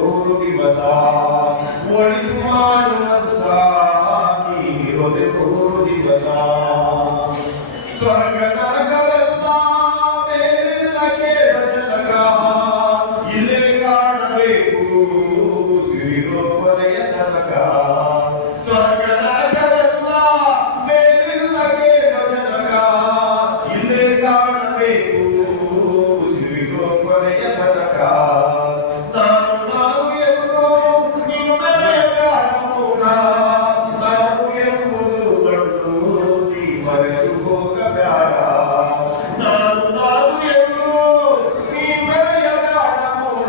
ಹೋಗಿ ಬಸ ಒಳಿತು ಮಾಡುವ ಸಾಕಿ ಹೋದೆ ಹೋಗಿ ಬಸ ಸ್ವರ್ಗ ನರಕ